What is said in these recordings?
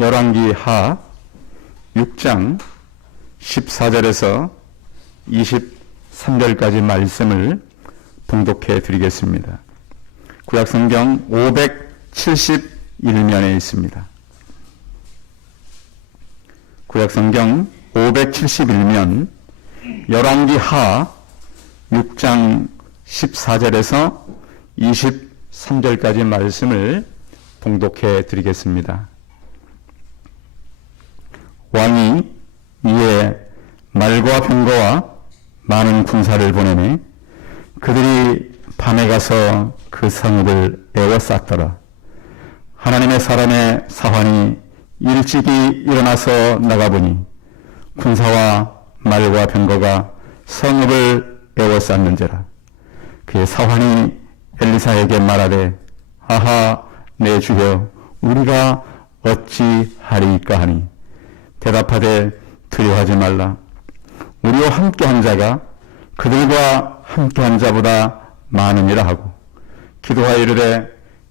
열왕기 하 6장 14절에서 23절까지 말씀을 봉독해 드리겠습니다. 구약성경 571면에 있습니다. 구약성경 571면 열왕기 하 6장 14절에서 23절까지 말씀을 봉독해 드리겠습니다. 왕이 이에 말과 병거와 많은 군사를 보내니 그들이 밤에 가서 그 성읍을 에워쌌더라. 하나님의 사람의 사환이 일찍이 일어나서 나가보니 군사와 말과 병거가 성읍을 에워쌌는지라. 그의 사환이 엘리사에게 말하되 아하 내 주여 우리가 어찌하리이까 하니 대답하되 두려워하지 말라. 우리와 함께한 자가 그들과 함께한 자보다 많으니라 하고 기도하여 이르되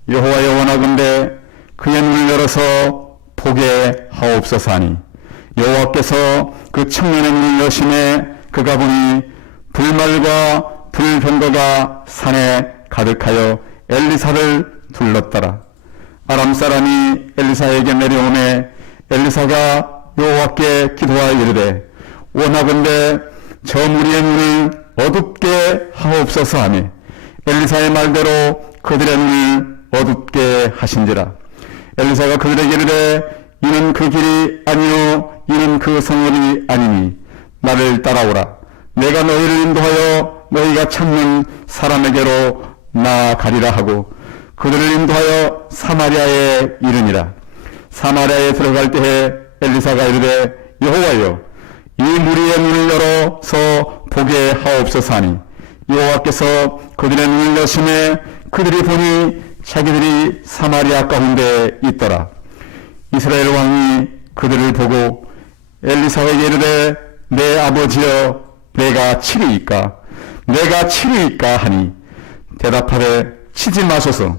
여호와여 원하건대 그의 눈을 열어서 보게 하옵소서 하니 여호와께서 그 청년의 눈을 여심해 그가 보니 불말과 불병거가 산에 가득하여 엘리사를 둘렀더라. 아람 사람이 엘리사에게 내려오매 엘리사가 여호와께 기도하여 이르되 원하건대 저 무리의 눈을 어둡게 하옵소서 하며 엘리사의 말대로 그들의 눈을 어둡게 하신지라. 엘리사가 그들에게 이르되 이는 그 길이 아니요 이는 그 성읍이 아니니 나를 따라오라. 내가 너희를 인도하여 너희가 찾는 사람에게로 나아가리라 하고 그들을 인도하여 사마리아에 이르니라. 사마리아에 들어갈 때에 엘리사가 이르되 여호와여 이 무리의 눈을 열어서 보게 하옵소서 하니 여호와께서 그들의 눈을 여심해 그들이 보니 자기들이 사마리아 가운데 있더라. 이스라엘 왕이 그들을 보고 엘리사에게 이르되 내 아버지여 내가 치리이까 내가 치리이까 하니 대답하되 치지 마소서.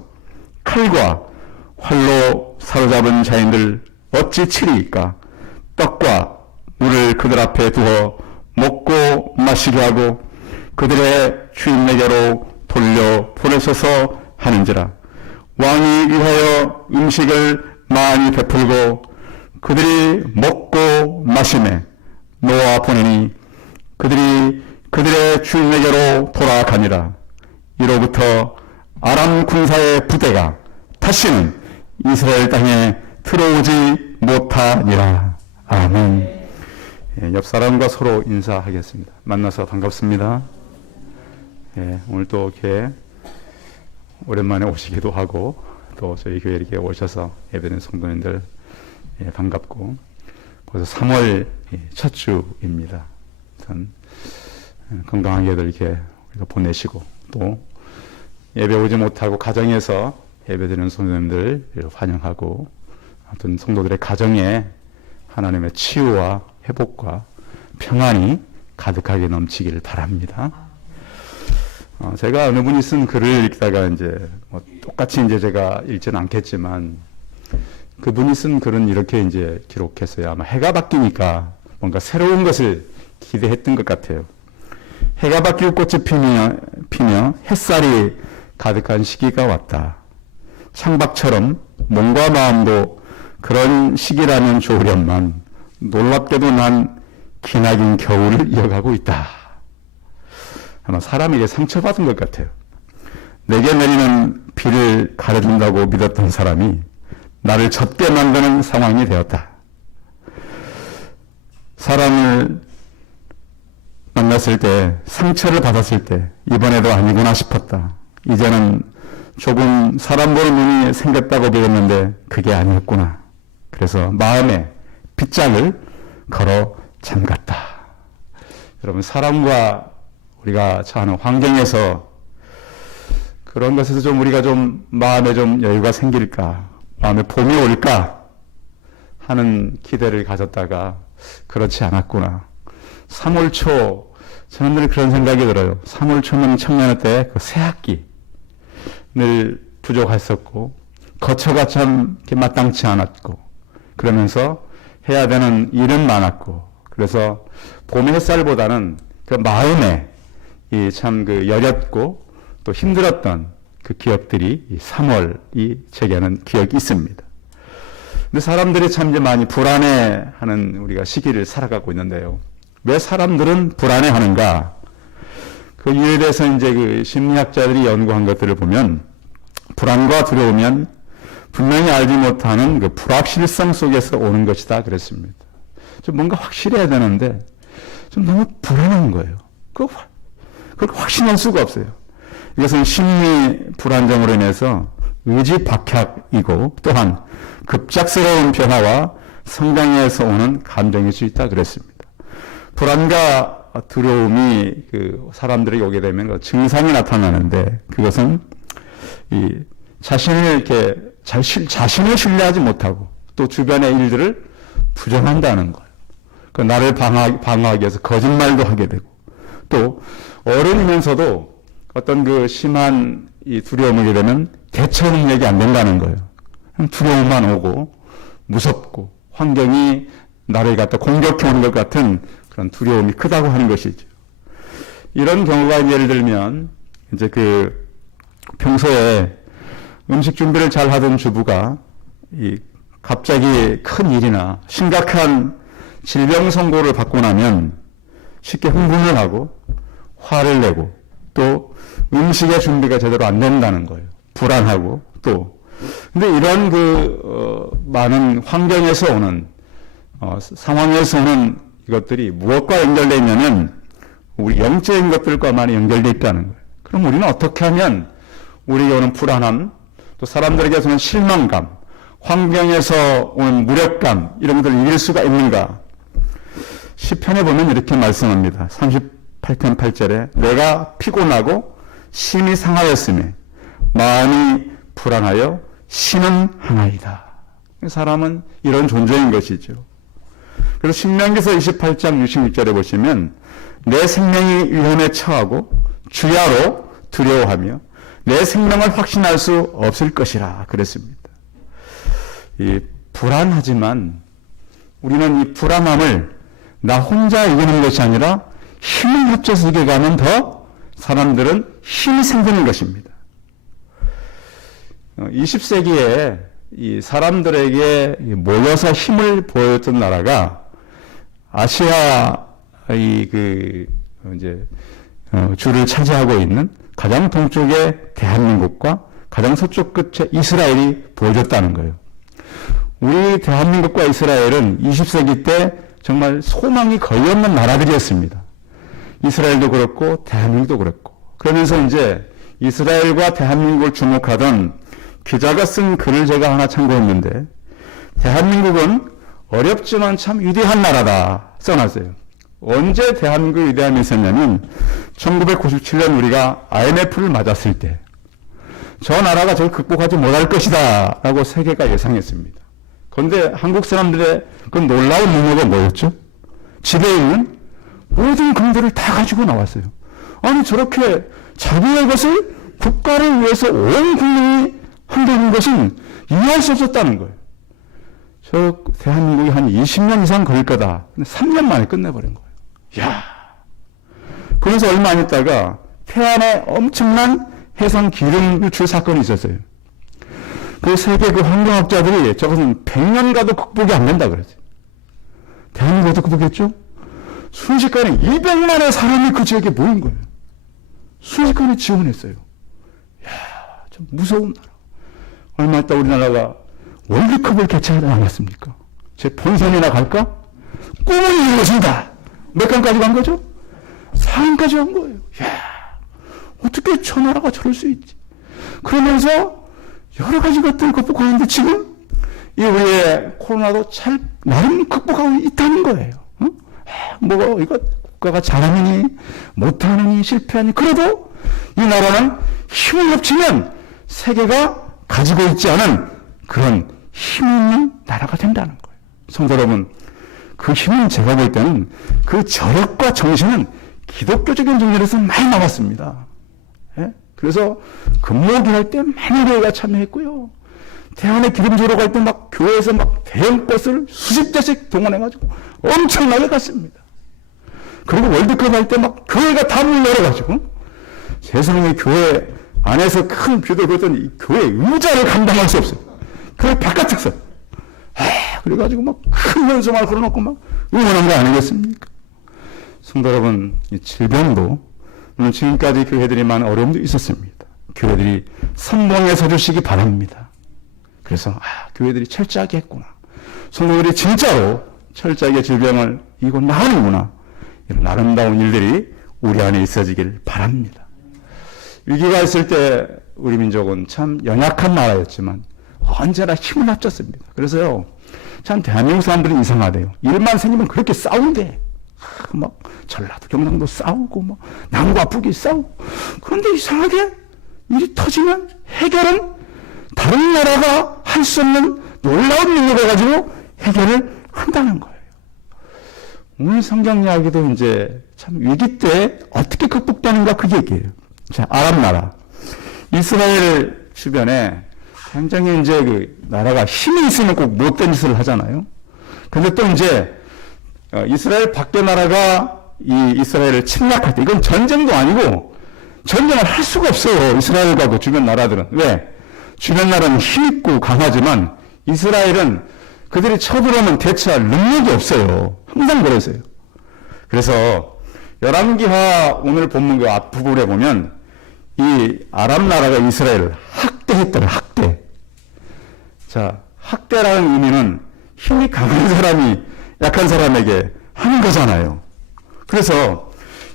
칼과 활로 사로잡은 자인들 어찌 치리이까. 떡과 물을 그들 앞에 두어 먹고 마시게 하고 그들의 주인에게로 돌려 보내소서 하는지라. 왕이 위하여 음식을 많이 베풀고 그들이 먹고 마시매 놓아 보내니 그들이 그들의 주인에게로 돌아가니라. 이로부터 아람 군사의 부대가 다시는 이스라엘 땅에 들어오지 못하니라. 아멘. 옆 사람과 서로 인사하겠습니다. 만나서 반갑습니다. 오늘 또 이렇게 오랜만에 오시기도 하고 또 저희 교회에 이렇게 오셔서 예배드리는 성도님들 반갑고 벌써 3월 첫 주입니다. 건강하게들 이렇게 보내시고 또 예배 오지 못하고 가정에서 예배드리는 성도님들 환영하고 어떤 성도들의 가정에 하나님의 치유와 회복과 평안이 가득하게 넘치기를 바랍니다. 제가 어느 분이 쓴 글을 읽다가 이제 똑같이 이제 제가 읽지는 않겠지만 그분이 쓴 글은 이렇게 이제 기록했어요. 아마 해가 바뀌니까 뭔가 새로운 것을 기대했던 것 같아요. 해가 바뀌고 꽃이 피며 햇살이 가득한 시기가 왔다. 창밖처럼 몸과 마음도 그런 시기라면 좋으련만 놀랍게도 난 기나긴 겨울을 이어가고 있다. 아마 사람에게 상처받은 것 같아요. 내게 내리는 비를 가려준다고 믿었던 사람이 나를 젖게 만드는 상황이 되었다. 사람을 만났을 때, 상처를 받았을 때 이번에도 아니구나 싶었다. 이제는 조금 사람 보는 눈이 생겼다고 믿었는데 그게 아니었구나. 그래서 마음에 빗장을 걸어 잠갔다. 여러분, 사람과 우리가 처하는 환경에서 그런 것에서 좀 우리가 좀 마음에 좀 여유가 생길까, 마음에 봄이 올까 하는 기대를 가졌다가 그렇지 않았구나. 3월 초 저는 늘 그런 생각이 들어요. 3월 초면 청년회 때 그 새학기 늘 부족했었고 거처가 참 마땅치 않았고 그러면서 해야 되는 일은 많았고, 그래서 봄 햇살보다는 그 마음에 참 그 여렸고 또 힘들었던 그 기억들이 3월이 제게는 기억이 있습니다. 근데 사람들이 참 이제 많이 불안해하는 우리가 시기를 살아가고 있는데요. 왜 사람들은 불안해하는가? 그 이유에 대해서 이제 그 심리학자들이 연구한 것들을 보면 불안과 두려우면 분명히 알지 못하는 그 불확실성 속에서 오는 것이다 그랬습니다. 좀 뭔가 확실해야 되는데 좀 너무 불안한 거예요. 그걸 확신할 수가 없어요. 이것은 심리 불안정으로 인해서 의지 박약이고 또한 급작스러운 변화와 성장에서 오는 감정일 수 있다 그랬습니다. 불안과 두려움이 그 사람들에게 오게 되면 그 증상이 나타나는데 그것은 이 자신을 이렇게 자신을 신뢰하지 못하고 또 주변의 일들을 부정한다는 거예요. 그 나를 방어하기 위해서 거짓말도 하게 되고 또 어른이면서도 어떤 그 심한 이 두려움을 오게 되면 대처 능력이 안 된다는 거예요. 두려움만 오고 무섭고 환경이 나를 갖다 공격해 오는 것 같은 그런 두려움이 크다고 하는 것이죠. 이런 경우가 예를 들면 이제 그 평소에 음식 준비를 잘 하던 주부가 갑자기 큰 일이나 심각한 질병 선고를 받고 나면 쉽게 흥분을 하고 화를 내고 또 음식의 준비가 제대로 안 된다는 거예요. 불안하고 또 근데 이런 많은 환경에서 오는 상황에서 오는 이것들이 무엇과 연결되어 있냐면 우리 영적인 것들과 많이 연결되어 있다는 거예요. 그럼 우리는 어떻게 하면 우리에게 오는 불안함 또 사람들에게서 오는 실망감 환경에서 오는 무력감 이런 것들을 이길 수가 있는가? 시편에 보면 이렇게 말씀합니다. 38편 8절에 내가 피곤하고 심히 상하였으며 마음이 불안하여 심은 하나이다. 사람은 이런 존재인 것이죠. 그래서 신명기서 28장 66절에 보시면 내 생명이 위험에 처하고 주야로 두려워하며 내 생명을 확신할 수 없을 것이라 그랬습니다. 이 불안하지만 우리는 이 불안함을 나 혼자 이기는 것이 아니라 힘을 합쳐서 이겨가면 더 사람들은 힘이 생기는 것입니다. 20세기에 이 사람들에게 모여서 힘을 보였던 나라가 아시아 주를 차지하고 있는 가장 동쪽의 대한민국과 가장 서쪽 끝에 이스라엘이 보여줬다는 거예요. 우리 대한민국과 이스라엘은 20세기 때 정말 소망이 거의 없는 나라들이었습니다. 이스라엘도 그렇고 대한민국도 그렇고. 그러면서 이제 이스라엘과 대한민국을 주목하던 기자가 쓴 글을 제가 하나 참고했는데 대한민국은 어렵지만 참 위대한 나라다 써놨어요. 언제 대한민국이 위대함이 있었냐면 1997년 우리가 IMF를 맞았을 때 저 나라가 저를 극복하지 못할 것이다 라고 세계가 예상했습니다. 그런데 한국 사람들의 그 놀라운 능력은 뭐였죠? 집에 있는 모든 금들을 다 가지고 나왔어요. 아니 저렇게 자기의 것을 국가를 위해서 온 국민이 한다는 것은 이해할 수 없었다는 거예요. 저 대한민국이 한 20년 이상 걸릴 거다. 근데 3년 만에 끝내버린 거예요. 이야. 그래서 얼마 안 있다가 태안에 엄청난 해상 기름 유출 사건이 있었어요. 그 세계 그 환경학자들이 저것은 100년 가도 극복이 안 된다 그랬어요. 대한민국 어떻게 극복했죠? 순식간에 200만의 사람이 그 지역에 모인 거예요. 순식간에 지원했어요. 이야, 좀 무서운 나라. 얼마 있다 우리나라가 월드컵을 개최하지 않았습니까? 제 본선이나 갈까? 꿈을 이루어진다. 몇 강까지 간 거죠? 4강까지 간 거예요. 이야, 어떻게 저 나라가 저럴 수 있지? 그러면서 여러 가지 것들을 극복하는데 지금 이 우리의 코로나도 잘 나름 극복하고 있다는 거예요. 이거 국가가 잘하느니 못하느니 실패하니 그래도 이 나라는 힘을 합치면 세계가 가지고 있지 않은 그런 힘 있는 나라가 된다는 거예요. 성도 여러분, 그 힘은 제가 볼 때는 그 저력과 정신은 기독교적인 정신에서 많이 나왔습니다. 예? 그래서 금목이 할 때 많은 교회가 참여했고요. 대안에 기름 주러 갈 때 막 교회에서 막 대형 버스를 수십 대씩 동원해가지고 엄청나게 갔습니다. 그리고 월드컵 할 때 막 교회가 다 문 열어가지고 세상에 교회 안에서 큰 비도 그랬더니 교회 의자를 감당할 수 없어요. 교회 바깥에서. 그래가지고 막 큰 연소만 걸어놓고 막 응원한 거 아니겠습니까? 성도 여러분, 이 질병도 물론 지금까지 교회들이 많은 어려움도 있었습니다. 교회들이 선봉에 서주시기 바랍니다. 그래서 교회들이 철저하게 했구나. 성도들이 진짜로 철저하게 질병을 이기고 나가는구나. 이런 아름다운 일들이 우리 안에 있어지길 바랍니다. 위기가 있을 때 우리 민족은 참 연약한 나라였지만 언제나 힘을 합쳤습니다. 그래서요, 참 대한민국 사람들은 이상하대요. 일만 생기면 그렇게 싸운대. 막 전라도 경상도 싸우고 막 남과 북이 싸우고. 그런데 이상하게 일이 터지면 해결은 다른 나라가 할 수 없는 놀라운 능력을 가지고 해결을 한다는 거예요. 오늘 성경 이야기도 이제 참 위기 때 어떻게 극복되는가 그 얘기예요. 자, 아랍 나라. 이스라엘 주변에 굉장히 이제 그 나라가 힘이 있으면 꼭 못된 짓을 하잖아요. 근데 또 이제 이스라엘 밖의 나라가 이 이스라엘을 침략할 때, 이건 전쟁도 아니고 전쟁을 할 수가 없어요. 이스라엘과 그 주변 나라들은. 왜? 주변 나라는 힘있고 강하지만 이스라엘은 그들이 쳐들어오면 대처할 능력이 없어요. 항상 그러세요. 그래서 열왕기하 오늘 본문 그 앞부분에 보면 이 아랍 나라가 이스라엘을 학대했더라. 학대. 자, 학대라는 의미는 힘이 강한 사람이 약한 사람에게 하는 거잖아요. 그래서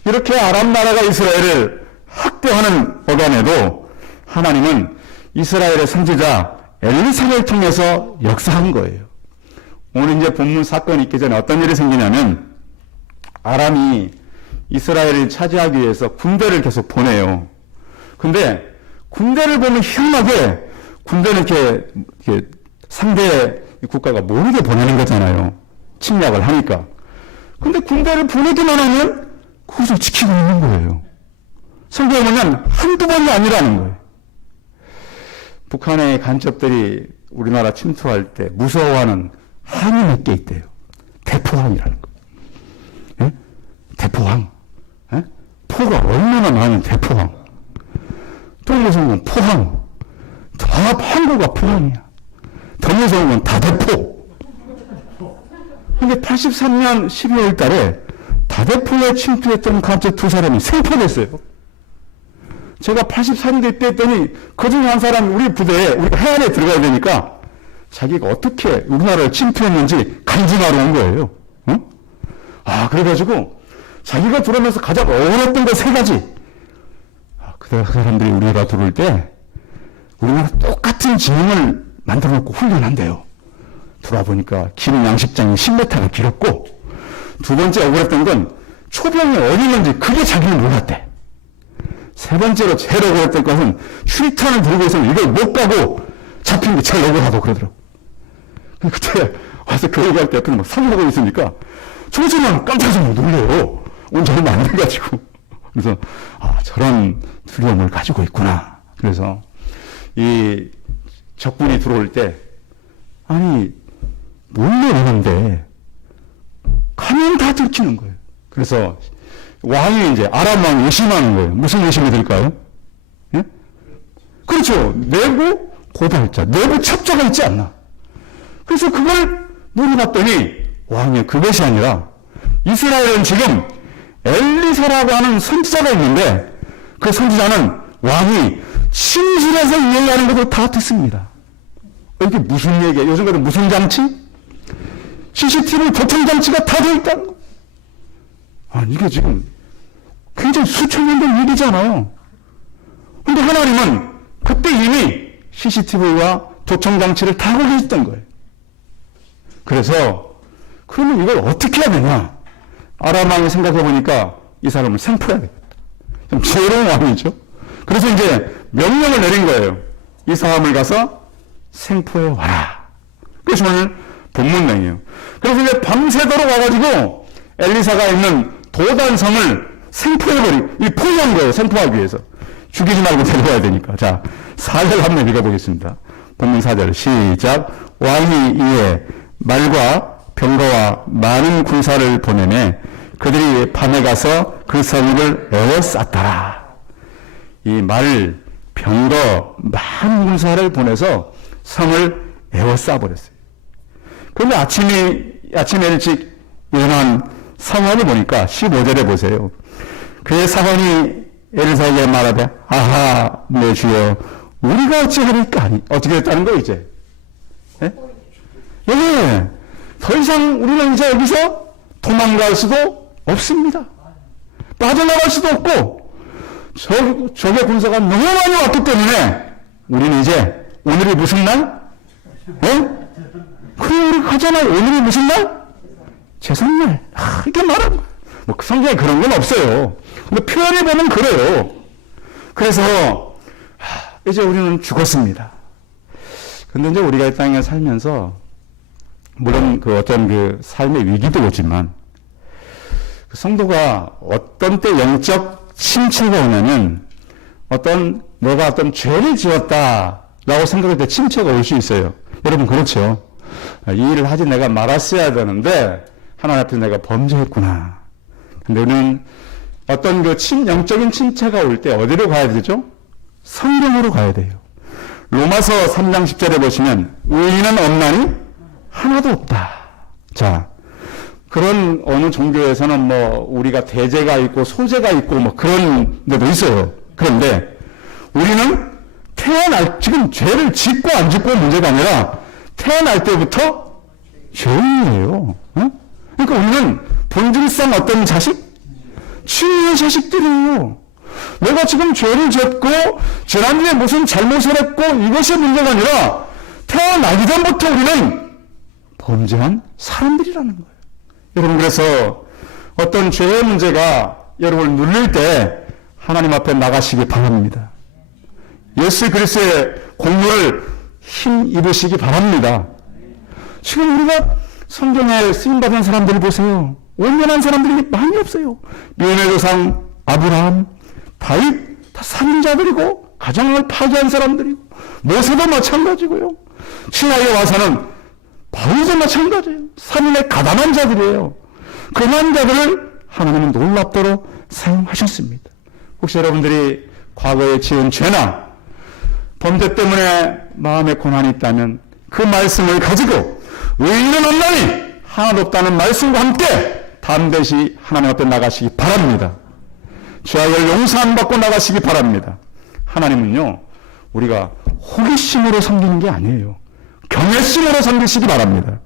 이렇게 아랍 나라가 이스라엘을 학대하는 어간에도 하나님은 이스라엘의 선지자 엘리사를 통해서 역사한 거예요. 오늘 이제 본문 사건이 있기 전에 어떤 일이 생기냐면 아람이 이스라엘을 차지하기 위해서 군대를 계속 보내요. 근데 군대를 보면 희한하게 군대는 이렇게 상대 국가가 모르게 보내는 거잖아요. 침략을 하니까. 근데 군대를 보내기만 하면 그것을 지키고 있는 거예요. 성경에 보면 한두 번이 아니라는 거예요. 북한의 간첩들이 우리나라 침투할 때 무서워하는 항이 몇 개 있대요. 대포항이라는 거. 예? 대포항. 예? 포가 얼마나 많은 대포항. 또 무서운 건 포항. 다 항구가 포항이야. 더 무서운 건 다대포. 근데 83년 12월 달에 다대포에 침투했던 간첩 두 사람이 생포됐어요. 제가 84년대 때 했더니 그 중에 한 사람이 우리 부대에, 우리가 해안에 들어가야 되니까 자기가 어떻게 우리나라를 침투했는지 간증하러 온 거예요. 어? 그래가지고 자기가 들어오면서 가장 어려웠던 거 세 가지. 그 사람들이 우리나라 들어올 때 우리나라 똑같은 진영을 만들어 놓고 훈련한대요. 돌아보니까 긴 양식장이 10m가 길었고, 두 번째 억울했던 건 초병이 어디 있는지 그게 자기는 몰랐대. 세 번째로 제일 억울했던 것은 휴리탄을 들고 있으면 이걸 못 가고 잡힌 게 제일 억울하다고 그러더라고. 그때 와서 교회 갈 때 옆에서 막 사고하고 있으니까 조금만 깜짝 놀래요. 온 지 얼마 안 돼가지고. 그래서 저런 두려움을 가지고 있구나. 그래서 이 적군이 들어올 때 아니 몰래 오는데 가면 다 들키는 거예요. 그래서 왕이 이제 아람 왕이 의심하는 거예요. 무슨 의심이 들까요? 예? 그렇죠. 내부 고발자, 내부 첩자가 있지 않나. 그래서 그걸 물어봤더니 왕이 그것이 아니라 이스라엘은 지금 엘리사라고 하는 선지자가 있는데 그 선지자는 왕이 침실에서 이야기하는 것도 다 듣습니다. 이게 무슨 얘기예요? 요즘 같은 무슨 장치? CCTV 도청 장치가 다 되어 있다는 거. 이게 지금 굉장히 수천 년 된 일이잖아요. 근데 하나님은 그때 이미 CCTV와 도청 장치를 다 하고 계셨던 거예요. 그래서 그러면 이걸 어떻게 해야 되냐? 아람 왕이 생각해 보니까 이 사람을 생포해야 되겠다. 좀 지혜로운 왕이죠. 그래서 이제 명령을 내린 거예요. 이 사람을 가서 생포해 와라. 그래서 오늘 본문명이에요. 그래서 이제 밤새도록 와가지고 엘리사가 있는 도단성을 생포해버리, 이 포위한 거예요. 생포하기 위해서. 죽이지 말고 데려와야 되니까. 자, 4절 한번 읽어보겠습니다. 본문 4절 시작. 왕이 이에 말과 병거와 많은 군사를 보내매 그들이 밤에 가서 그 성읍을 에워쌌더라. 이 말, 병거, 많은 군사를 보내서 성을 에워싸버렸어요. 그런데 아침에 일찍 일어난 사환을 보니까 15절에 보세요. 그의 사환이 엘리사에게 말하되 아하 내 주여 우리가 어찌하리까 하니 어떻게 됐다는 거 이제 예, 더 이상 우리는 이제 여기서 도망갈 수도 없습니다. 빠져나갈 수도 없고 적의 군사가 너무 많이 왔기 때문에 우리는 이제 오늘이 무슨 날? 그래 우리 가잖아요. 오늘이 무슨 날? 제삿날. 이렇게 말하는 거예요. 뭐 성경에 그런 건 없어요. 근데 표현해 보면 그래요. 그래서 이제 우리는 죽었습니다. 근데 이제 우리가 이 땅에 살면서 물론 그 어떤 그 삶의 위기도 오지만 그 성도가 어떤 때 영적 침체가 오냐면 내가 어떤 죄를 지었다라고 생각할 때 침체가 올 수 있어요. 여러분 그렇죠? 이 일을 하지 내가 말았어야 되는데 하나님 앞에 내가 범죄했구나. 근데 우리는 어떤 그 영적인 침체가 올 때 어디로 가야 되죠? 성경으로 가야 돼요. 로마서 3장 10절에 보시면 의인은 없나니 하나도 없다. 자, 그런 어느 종교에서는 뭐 우리가 대제가 있고 소제가 있고 뭐 그런 데도 있어요. 그런데 우리는 지금 죄를 짓고 안 짓고 문제가 아니라 태어날 때부터 죄인이에요. 그러니까 우리는 본질상 어떤 자식? 치유의 자식들이에요. 내가 지금 죄를 졌고 지난주에 무슨 잘못을 했고 이것이 문제가 아니라 태어나기 전부터 우리는 범죄한 사람들이라는 거예요. 여러분 그래서 어떤 죄의 문제가 여러분을 눌릴 때 하나님 앞에 나가시기 바랍니다. 예수 그리스도의 공로를 힘입으시기 바랍니다. 지금 우리가 성경에 쓰임받은 사람들을 보세요. 온전한 사람들이 많이 없어요. 미움의 조상 아브라함, 다윗 다 살인자들이고 가정을 파괴한 사람들이고 모세도 마찬가지고요. 신하에 와서는 바울도 마찬가지예요. 산인의 가담한 자들이에요. 그런 자들을 하나님은 놀랍도록 사용하셨습니다. 혹시 여러분들이 과거에 지은 죄나 범죄 때문에 마음에 고난이 있다면 그 말씀을 가지고 의인은 없나니 하나도 없다는 말씀과 함께 담대시 하나님 앞에 나가시기 바랍니다. 죄악을 용서함 받고 나가시기 바랍니다. 하나님은요 우리가 호기심으로 섬기는 게 아니에요. 경외심으로 섬기시기 바랍니다.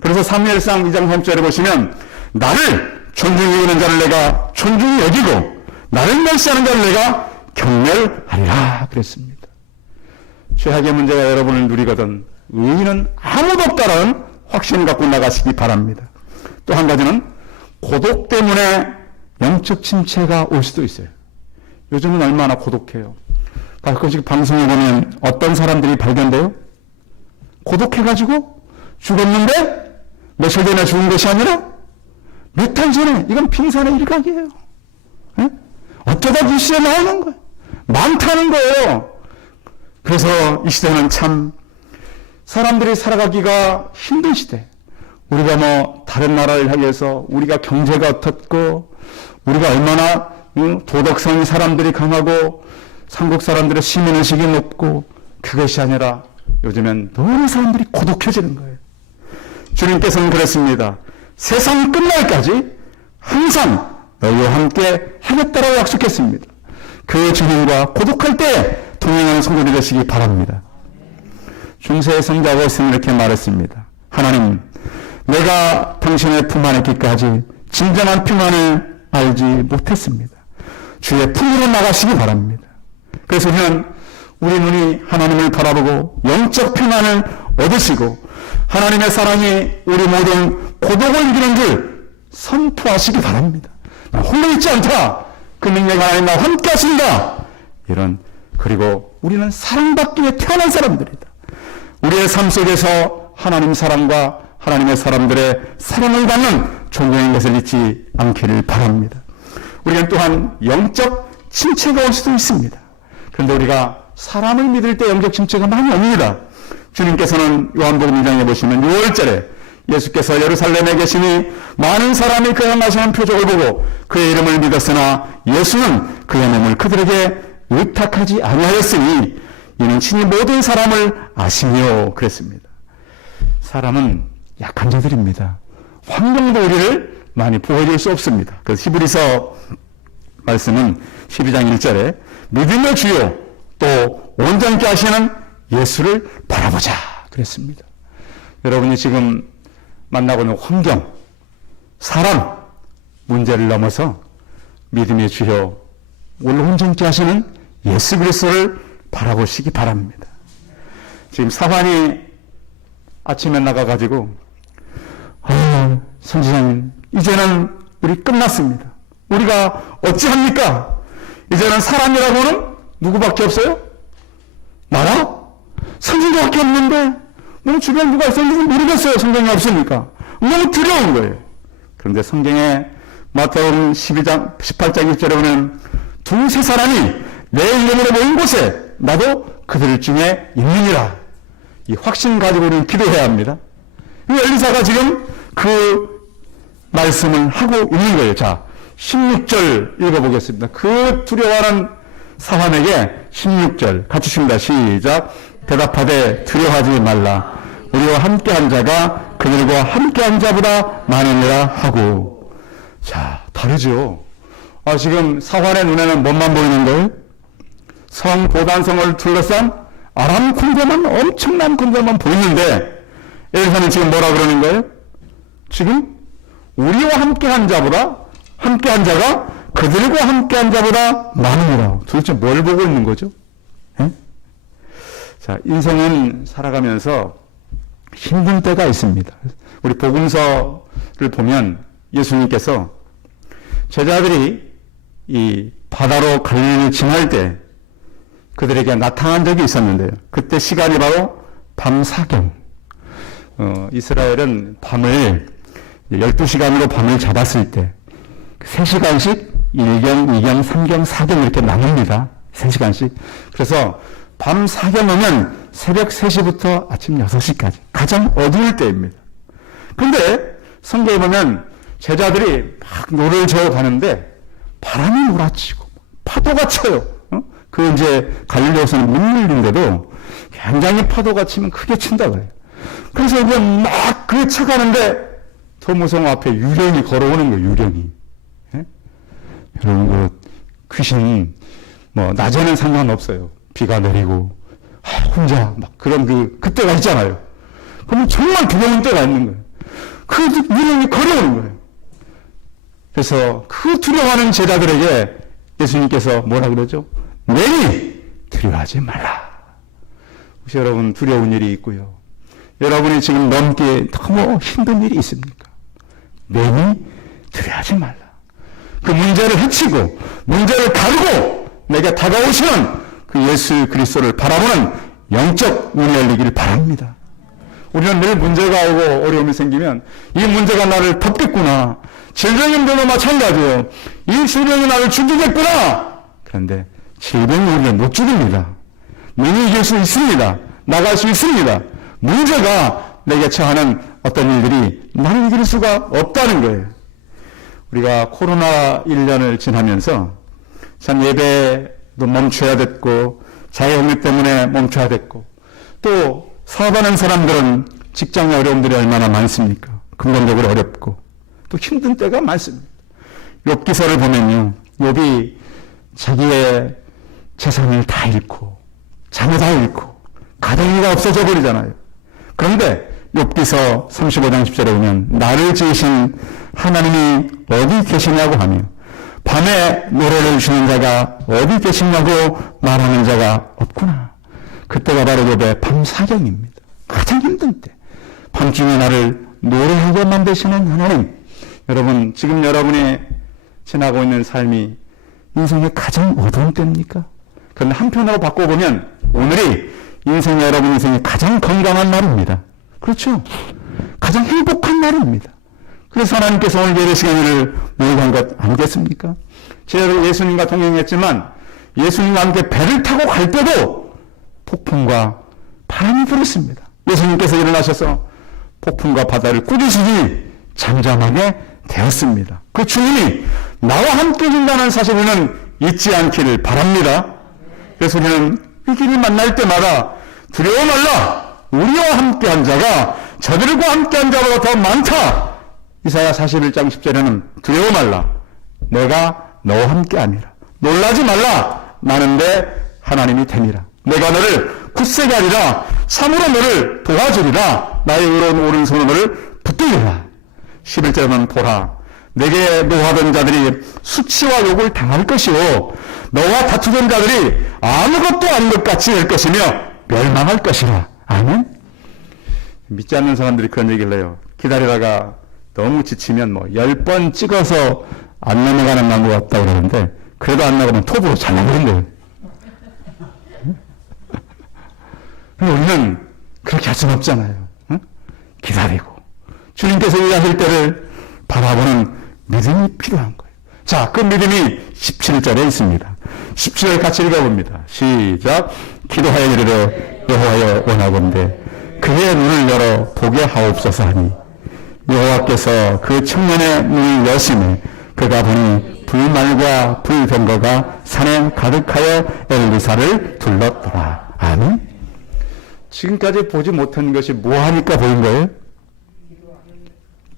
그래서 사무엘상 2장 3절에 보시면 나를 존중히 여기는 자를 내가 존중히 여기고 나를 멸시하는 자를 내가 경멸하리라 그랬습니다. 죄악의 문제가 여러분을 누리거든 의인은 아무도 없다는 확신을 갖고 나가시기 바랍니다. 또 한 가지는 고독 때문에 영적 침체가 올 수도 있어요. 요즘은 얼마나 고독해요. 가끔씩 방송에 보면 어떤 사람들이 발견돼요? 고독해가지고 죽었는데 며칠 전에 죽은 것이 아니라 몇 달 전에 이건 빙산의 일각이에요. 네? 어쩌다 뉴스에 나오는 거예요. 많다는 거예요. 그래서 이 시대는 참 사람들이 살아가기가 힘든 시대. 우리가 뭐 다른 나라를 향해서 우리가 경제가 어떻고 우리가 얼마나 도덕성이 사람들이 강하고 한국 사람들의 시민의식이 높고 그것이 아니라 요즘엔 너무 사람들이 고독해지는 거예요. 주님께서는 그랬습니다. 세상 끝날까지 항상 너희와 함께 하겠다라고 약속했습니다. 그 주님과 고독할 때 동행하는 성도들이 되시기 바랍니다. 중세의 성자 아고스틴은 이렇게 말했습니다. 하나님, 내가 당신의 품 안에 있기까지 진정한 평안을 알지 못했습니다. 주의 품으로 나가시기 바랍니다. 그래서 우리 눈이 하나님을 바라보고 영적 평안을 얻으시고 하나님의 사랑이 우리 모든 고독을 이기는 줄 선포하시기 바랍니다. 나 홀로 있지 않다. 그 능력 하나님 나와 함께 하신다. 그리고 우리는 사랑받기 위해 태어난 사람들이다. 우리의 삶 속에서 하나님 사랑과 하나님의 사람들의 사랑을 받는 존경인 것을 잊지 않기를 바랍니다. 우리는 또한 영적 침체가 올 수도 있습니다. 그런데 우리가 사람을 믿을 때 영적 침체가 많이 옵니다. 주님께서는 요한복음 2장에 보시면 6월절에 예수께서 예루살렘에 계시니 많은 사람이 그가 나시는 표적을 보고 그의 이름을 믿었으나 예수는 그의 몸을 그들에게 의탁하지 아니하였으니 이는 친히 모든 사람을 아시며 그랬습니다. 사람은 약한 자들입니다. 환경도 우리를 많이 보호해줄 수 없습니다. 그래서 히브리서 말씀은 12장 1절에 믿음의 주요 또 온전케 하시는 예수를 바라보자 그랬습니다. 여러분이 지금 만나고 있는 환경, 사람, 문제를 넘어서 믿음의 주요 온전케 하시는 예수 그리스도를 바라보시기 바랍니다. 지금 사환이 아침에 나가가지고 선지자님 이제는 우리 끝났습니다. 우리가 어찌합니까? 이제는 사람이라고는 누구밖에 없어요? 나라? 선지자밖에 없는데 뭐 주변 누가 있었는지 모르겠어요. 성경이 없으니까. 너무 두려운 거예요. 그런데 성경에 마태복음 12장 18장 1절에 보면 두세 사람이 내 이름으로 모인 곳에 나도 그들 중에 있느니라. 이 확신 가지고 우리는 기도해야 합니다. 이 엘리사가 지금 그 말씀을 하고 있는 거예요. 자, 16절 읽어보겠습니다. 그 두려워하는 사환에게 16절 같이 읽습니다. 시작. 대답하되 두려워하지 말라. 우리와 함께한 자가 그들과 함께한 자보다 많으니라 하고. 자, 다르죠. 지금 사환의 눈에는 뭔만 보이는 거예요? 성 보단성을 둘러싼 아람 군대만, 엄청난 군대만 보이는데 엘리사는 지금 뭐라 그러는 거예요? 지금 우리와 함께한 자보다 함께한 자가 그들과 함께한 자보다 많으니라. 도대체 뭘 보고 있는 거죠? 에? 자, 인생은 살아가면서 힘든 때가 있습니다. 우리 복음서를 보면 예수님께서 제자들이 이 바다로 갈릴리를 지날 때 그들에게 나타난 적이 있었는데요. 그때 시간이 바로 밤사경. 이스라엘은 밤을 12시간으로 밤을 잡았을 때 3시간씩 1경, 2경, 3경, 4경 이렇게 나눕니다. 3시간씩. 그래서 밤 사경하면 새벽 3시부터 아침 6시까지 가장 어두울 때입니다. 근데 성경에 보면 제자들이 막 노를 저어 가는데 바람이 몰아치고 파도가 쳐요. 그 이제 갈릴리호수는 못 밀린데도 굉장히 파도가 치면 크게 친다 그래요. 그래서 이제 막 그 쳐가는데 도무성 앞에 유령이 걸어오는 거예요. 유령이. 예? 여러분 그 귀신 뭐 낮에는 상관없어요. 비가 내리고 혼자 막 그런 그때가 있잖아요. 그러면 정말 두려운 때가 있는 거예요. 그 유령이 걸어오는 거예요. 그래서 그 두려워하는 제자들에게 예수님께서 뭐라 그러죠? 내니 두려워하지 말라. 혹시 여러분 두려운 일이 있고요. 여러분이 지금 넘기에 너무 힘든 일이 있습니까? 내니 두려워하지 말라. 그 문제를 헤치고 문제를 다루고 내게 다가오시는 그 예수 그리스도를 바라보는 영적 눈이 열리기를 바랍니다. 우리는 늘 문제가 오고 어려움이 생기면 이 문제가 나를 덮겠구나. 질병인데도 마찬가지예요. 이 질병이 나를 죽이겠구나. 그런데 질병이 우리를 못 죽입니다. 능히 이길 수 있습니다. 나갈 수 있습니다. 문제가 내게 처하는 어떤 일들이 나를 이길 수가 없다는 거예요. 우리가 코로나 1년을 지나면서 참 예배도 멈춰야 됐고 자유학력 때문에 멈춰야 됐고 또 사업하는 사람들은 직장의 어려움들이 얼마나 많습니까? 금전적으로 어렵고 또 힘든 때가 많습니다. 욥기서를 보면요. 욥이 자기의 재산을 다 잃고 자녀 다 잃고 가정이가 없어져 버리잖아요. 그런데 욥기서 35장 10절에 보면 나를 지으신 하나님이 어디 계시냐고 하며 밤에 노래를 주시는 자가 어디 계시냐고 말하는 자가 없구나. 그때가 바로 욥의 밤사경입니다. 가장 힘든 때. 밤중에 나를 노래하게 만드시는 하나님. 여러분 지금 여러분이 지나고 있는 삶이 인생의 가장 어두운 때입니까? 그런데 한편으로 바꿔보면 오늘이 여러분 인생의 가장 건강한 날입니다. 그렇죠? 가장 행복한 날입니다. 그래서 하나님께서 오늘 예배 시간을 모이게 한 것 아니겠습니까? 제가 예수님과 동행했지만 예수님과 함께 배를 타고 갈 때도 폭풍과 바람이 불었습니다. 예수님께서 일어나셔서 폭풍과 바다를 꾸짖으니 잠잠하게 되었습니다. 그 주님이 나와 함께 계신다는 사실을 잊지 않기를 바랍니다. 그래서 우리는 위기를 만날 때마다 두려워 말라. 우리와 함께한 자가 저들과 함께한 자보다 더 많다. 이사야 41장 10절에는 두려워 말라. 내가 너와 함께하니라. 놀라지 말라. 나는 내 하나님이 됨이라. 내가 너를 굳세게 하리라. 참으로 너를 도와주리라. 나의 의로운 오른손으로 너를 붙들리라. 11절에는 보라. 내게 노하던 자들이 수치와 욕을 당할 것이요 너와 다투던 자들이 아무것도 아닌 것 같이 될 것이며 멸망할 것이라. 아멘. 믿지 않는 사람들이 그런 얘기를 해요. 기다리다가 너무 지치면 10번 찍어서 안 넘어가는 나무 같다 그러는데 그래도 안 나가면 톱으로 잘 나가는데요. 우리는 그렇게 할 수는 없잖아요. 기다리고 주님께서 일하실 때를 바라보는 믿음이 필요한 거예요. 자, 그 믿음이 17절에 있습니다. 17절 같이 읽어봅니다. 시작. 기도하여 이르되 여호와여 원하건대 그의 눈을 열어 보게 하옵소서 하니 여호와께서 그 청년의 눈을 여시매 그가 보니 불말과 불병거가 산에 가득하여 엘리사를 둘렀더라. 아멘. 지금까지 보지 못한 것이 뭐하니까 보인 거예요?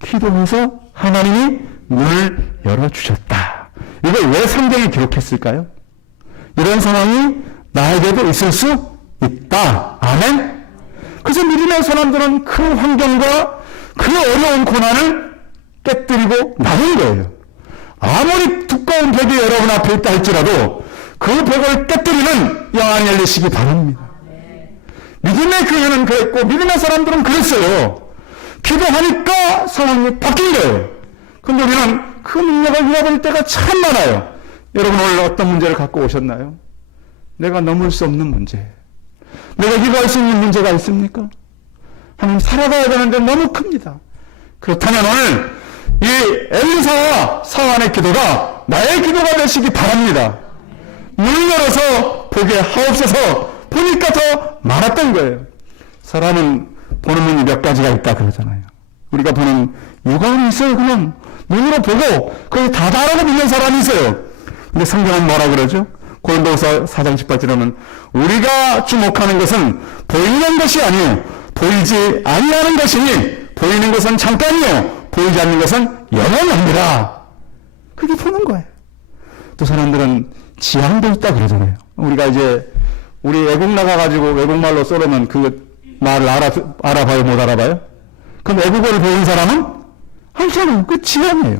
기도해서 하나님이 눈을 열어주셨다. 이걸 왜 성경에 기록했을까요? 이런 상황이 나에게도 있을 수 있다. 아멘. 그래서 믿음의 사람들은 그 환경과 그 어려운 고난을 깨뜨리고 나온 거예요. 아무리 두꺼운 벽이 여러분 앞에 있다 할지라도 그 벽을 깨뜨리는 영안이 열리시기 바랍니다. 믿음의 교회는 그랬고 믿음의 사람들은 그랬어요. 기도하니까 상황이 바뀐 거예요. 그런데 우리는 그 능력을 잃어버릴 때가 참 많아요. 여러분 오늘 어떤 문제를 갖고 오셨나요? 내가 넘을 수 없는 문제. 내가 기도할 수 있는 문제가 있습니까? 하나님 살아가야 되는데 너무 큽니다. 그렇다면 오늘 이 엘리사와 사환의 기도가 나의 기도가 되시기 바랍니다. 눈을 열어서 보게 하옵소서. 보니까 더 많았던 거예요. 사람은 보는 눈이 몇 가지가 있다 그러잖아요. 우리가 보는 육안이 있어요. 그냥 눈으로 보고 거기 다다라고 믿는 사람이 있어요. 근데 성경은 뭐라 그러죠? 고린도후서 4장 18절에는 우리가 주목하는 것은 보이는 것이 아니요 보이지 아니하는 것이니 보이는 것은 잠깐이요 보이지 않는 것은 영원합니다. 그게 보는 거예요. 또 사람들은 지향도 있다 그러잖아요. 우리가 이제 우리 외국 나가가지고 외국말로 쏘려면 그 말을 알아봐요? 못 알아봐요? 그럼 외국어를 배운 사람은 알잖아요. 그 지향이에요.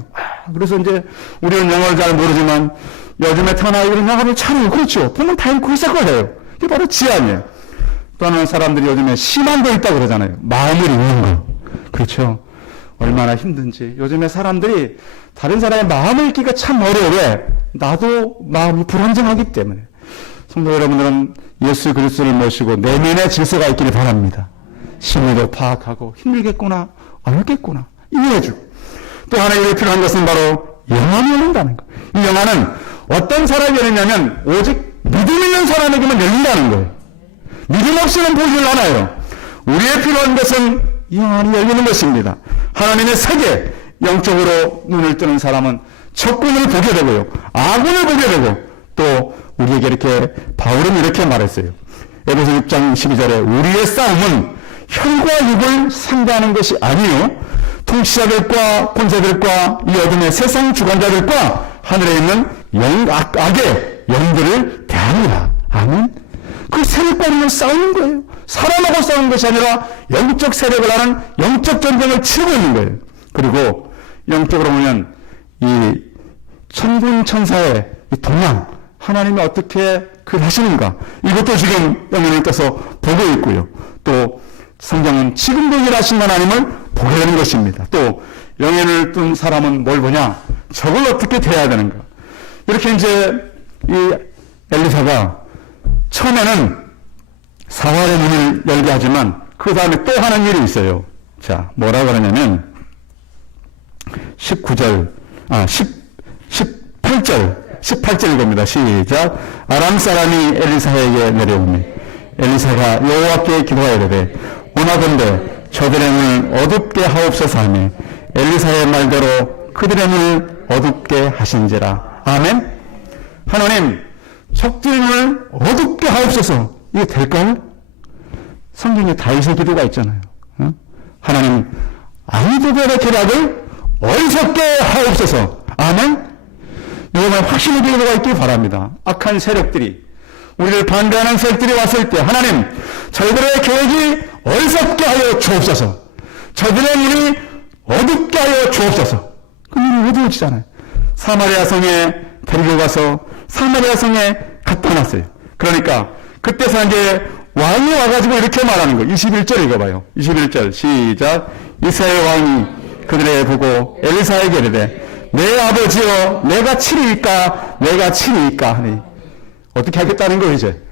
그래서 이제 우리는 영어를 잘 모르지만 요즘에 터나이들은 영어를 잘 읽고 그렇죠. 보면 다 읽고 있을 거예요. 이게 바로 지향이에요. 또 하나는 사람들이 요즘에 심한도 있다 그러잖아요. 마음을 읽는 거. 그렇죠. 얼마나 힘든지. 요즘에 사람들이 다른 사람의 마음을 읽기가 참 어려워. 왜? 나도 마음이 불안정하기 때문에. 성도 여러분들은 예수 그리스도를 모시고 내면의 질서가 있기를 바랍니다. 심리도 파악하고 힘들겠구나, 어렵겠구나 이해해주고 또 하나 이렇게 필요한 것은 바로 영안이 열린다는 거. 이 영안은 어떤 사람이 열리냐면 오직 믿음 있는 사람에게만 열린다는 거예요. 믿음 없이는 보이질 않아요. 우리의 필요한 것은 영안이 열리는 것입니다. 하나님의 세계, 영적으로 눈을 뜨는 사람은 적군을 보게 되고요. 아군을 보게 되고 또 우리에게 이렇게 바울은 이렇게 말했어요. 에베소 6장 12절에 우리의 싸움은 혈과 육을 상대하는 것이 아니요 통치자들과 권세들과 이 어둠의 세상 주관자들과 하늘에 있는 악의 영들을 대하니라. 아멘. 그 세력과 우리는 싸우는 거예요. 사람하고 싸우는 것이 아니라 영적 세력을 하는 영적 전쟁을 치르고 있는 거예요. 그리고 영적으로 보면 이 천군 천사의 이 동향 하나님이 어떻게 그걸 하시는가 이것도 지금 영혼을 떠서 보고 있고요. 또 성경은 지금도 일하신 하나님을 보게 되는 것입니다. 또 영혼을 뜬 사람은 뭘 보냐? 저걸 어떻게 대해야 되는가? 이렇게 이제 이 엘리사가 처음에는 사활의 문을 열게 하지만 그 다음에 또 하는 일이 있어요. 자, 뭐라고 그러냐면 18절 이겁니다. 시작. 아람 사람이 엘리사에게 내려오니 엘리사가 여호와께 기도하여 이르되 원하건대 저들의 눈을 어둡게 하옵소서 하며 엘리사의 말대로 그들의 눈을 어둡게 하신지라. 아멘. 하나님, 적들의 눈을 어둡게 하옵소서. 이게 될까요? 성경에 다윗의 기도가 있잖아요. 하나님, 아이도별의 계략을 어리석게 하옵소서. 아멘. 여러분 확신의 기도가 있길 바랍니다. 악한 세력들이, 우리를 반대하는 세력들이 왔을 때 하나님, 저희들의 계획이 어리석게 하여 주옵소서. 저들의 눈이 어둡게 하여 주옵소서. 그 눈이 어두워지잖아요. 사마리아 성에 데리고 가서 사마리아 성에 갖다 놨어요. 그러니까 그때서 이제 왕이 와가지고 이렇게 말하는 거예요. 21절 읽어봐요. 21절 시작. 이스라엘 왕이 그들에게 보고 엘리사에게 이르되 내 아버지여 내가 치리이까 내가 치리이까 하니 어떻게 하겠다는 거예요 이제?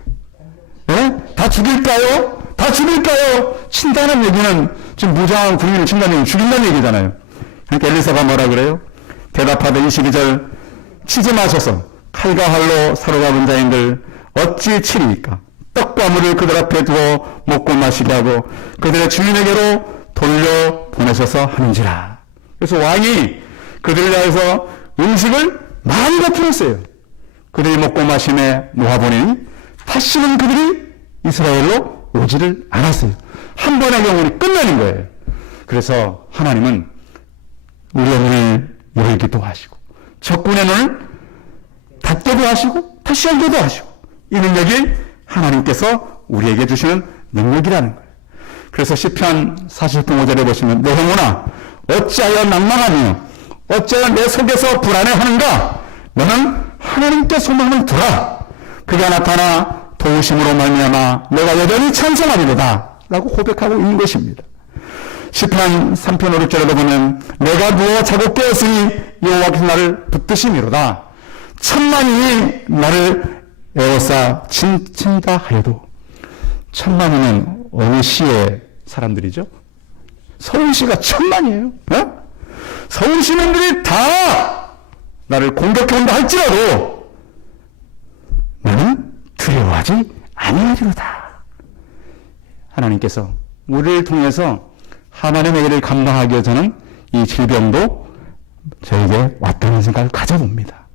예? 다 죽일까요? 다 죽일까요? 친다는 얘기는 지금 무장한 국민을 친다는 얘기는 죽인다는 얘기잖아요. 그러니까 엘리사가 뭐라 그래요? 대답하되 22절 치지 마소서 칼과 활로 사로잡은 자인들 어찌 치리이까? 떡과 물을 그들 앞에 두어 먹고 마시게 하고 그들의 주인에게로 돌려 보내셔서 하는지라. 그래서 왕이 그들을 위해서 음식을 많이 베풀었어요. 그들이 먹고 마심에 놓아보니 다시는 그들이 이스라엘로 오지를 않았어요. 한 번의 경우는 끝나는 거예요. 그래서 하나님은 우리의 눈을 열기도 하시고 적군의 눈을 닫게도 하시고 다시 열게도 하시고 이 능력이 하나님께서 우리에게 주시는 능력이라는 거예요. 그래서 시편 40편 5절에 보시면 내 영혼아 어찌하여 낭망하며 어찌하여 내 속에서 불안해하는가? 너는 하나님께 소망을 두라. 그가 나타나 도우심으로 말미암아 내가 여전히 찬송하리로다 라고 고백하고 있는 것입니다. 시편 3편 5절에도 보면 내가 누워 자고 깨었으니 여호와께서 나를 붙드심이로다. 천만이 나를 에워싸 친친다 하여도. 천만이면 어느 시의 사람들이죠? 서울시가 천만이에요. 어? 서울 시민들이 다 나를 공격해온다 할지라도 나는 두려워하지 아니하리로다. 하나님께서 우리를 통해서 하나님의 일을 감당하기 위해서는 이 질병도 저에게 왔다는 생각을 가져봅니다.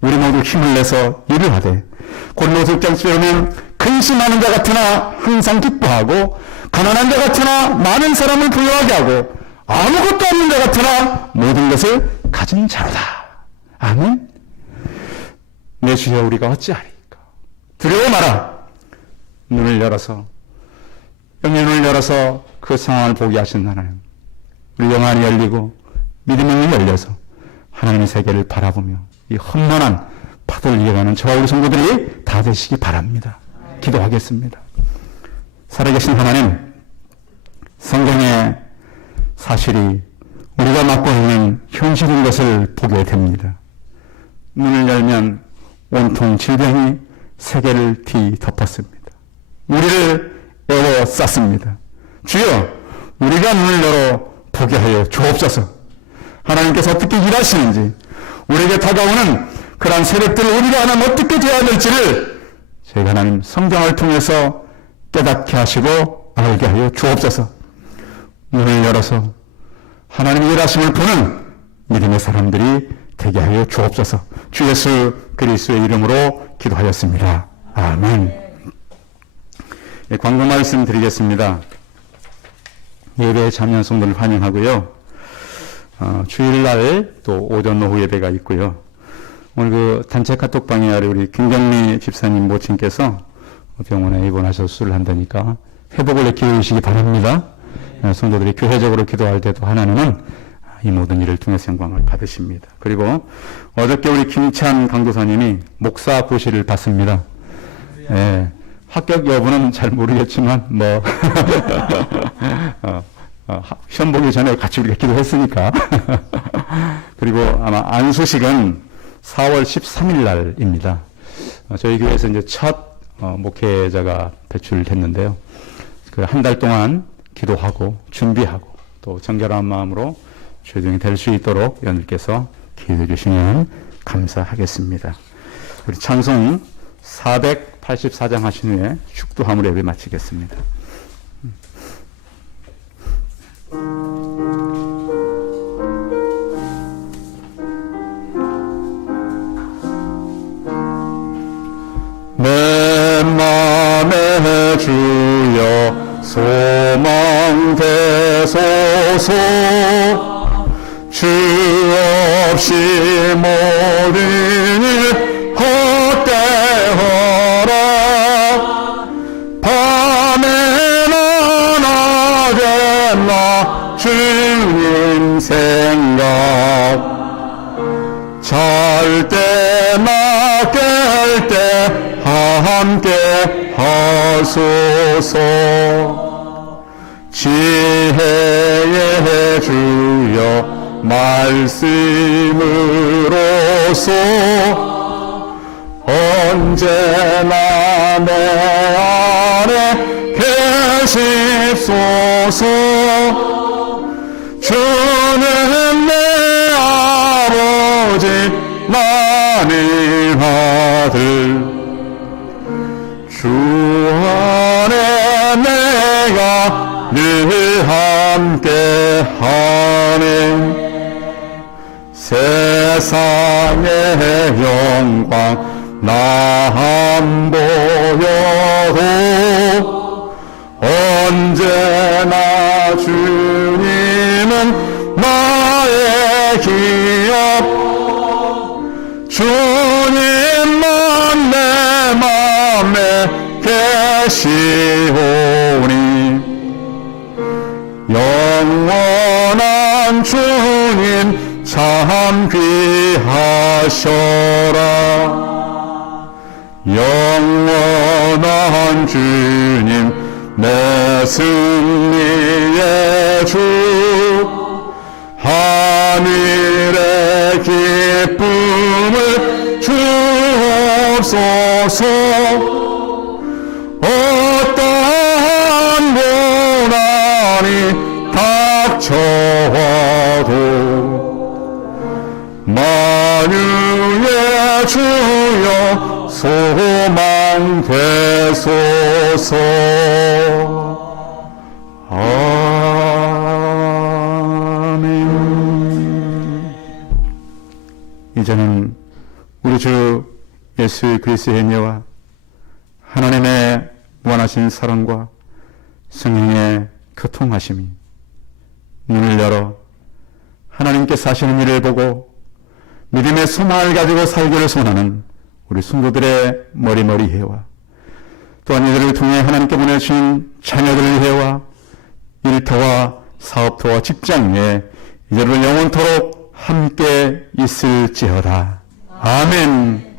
우리 모두 힘을 내서 일을 하되 골로새 6장에 보면 근심하는 자 같으나 항상 기뻐하고 가난한 자 같으나 많은 사람을 부유하게 하고 아무것도 없는 자 같으나 모든 것을 가진 자로다. 아멘. 내 주여 우리가 어찌하리까? 두려워 마라. 눈을 열어서 영의 눈을 열어서 그 상황을 보게 하신 하나님. 우리 영안이 열리고 믿음의 눈이 열려서 하나님의 세계를 바라보며 이 험난한 파도를 이겨가는 저와 우리 성도들이 다 되시기 바랍니다. 기도하겠습니다. 살아계신 하나님, 성경의 사실이 우리가 맡고 있는 현실인 것을 보게 됩니다. 눈을 열면 온통 질병이 세계를 뒤덮었습니다. 우리를 에워쌌습니다. 주여, 우리가 눈을 열어 보게 하여 주옵소서. 하나님께서 어떻게 일하시는지, 우리에게 다가오는 그러한 세력들을 우리가 하나님 어떻게 대해야 될지를 저희 하나님 성경을 통해서 깨닫게 하시고 알게 하여 주옵소서. 눈을 열어서 하나님의 일하심을 보는 믿음의 사람들이 되게 하여 주옵소서. 주 예수 그리스도의 이름으로 기도하였습니다. 아멘. 예, 광고 말씀 드리겠습니다. 예배에 참여한 성도를 환영하고요. 주일날 또 오전 오후 예배가 있고요. 오늘 그 단체 카톡방에 우리 김경미 집사님 모친께서 병원에 입원하셔서 수술을 한다니까 회복을 기도하시기 바랍니다. 성도들이 교회적으로 기도할 때도 하나님은 이 모든 일을 통해서 영광을 받으십니다. 그리고 어저께 우리 김찬 강도사님이 목사 고시를 받습니다. 예, 합격 여부는 잘 모르겠지만 뭐 시험 보기 전에 같이 우리가 기도했으니까. 그리고 아마 안수식은 4월 13일 날입니다. 저희 교회에서 이제 첫 목회자가 배출됐는데요. 그 한 달 동안 기도하고 준비하고 또 정결한 마음으로 최종이 될 수 있도록 여러분께서 기도해 주시면 감사하겠습니다. 우리 찬송 400 84장 하신 후에 축도함으로 예배 마치겠습니다. 내 맘에 주여 소망 되소서. 주 없이 모든 일 헛되어라. 밤에나 낮에나 주님 생각. 잘 때나 깰 때 함께 하소서. 지혜의 주여 말씀으로써 언제나 내 안에 계십소서. 주는 내 아버지 나는 아들. 주 안에 내가 늘 함께 하네. 세상의 영광 나 안 보여도 언제나 주님은 나의 기업. 주님만 내 맘에 계시오니 영원한 주님 참 귀하셔라. 영원한 주님 내 승리의 주. 하늘의 기쁨을 주옵소서. 어떠한 고난이 닥쳐와도 만유의 주여 소망 되소서. 아멘. 이제는 우리 주 예수 그리스도의 은혜와 하나님의 무한하신 사랑과 성령의 교통하심이 눈을 열어 하나님께서 하시는 일을 보고 믿음의 소망을 가지고 살기를 소원하는 우리 성도들의 머리머리 해와 또한 이들을 통해 하나님께 보내주신 자녀들의 해와 일터와 사업터와 직장에 이들을 영원토록 함께 있을지어다. 아멘.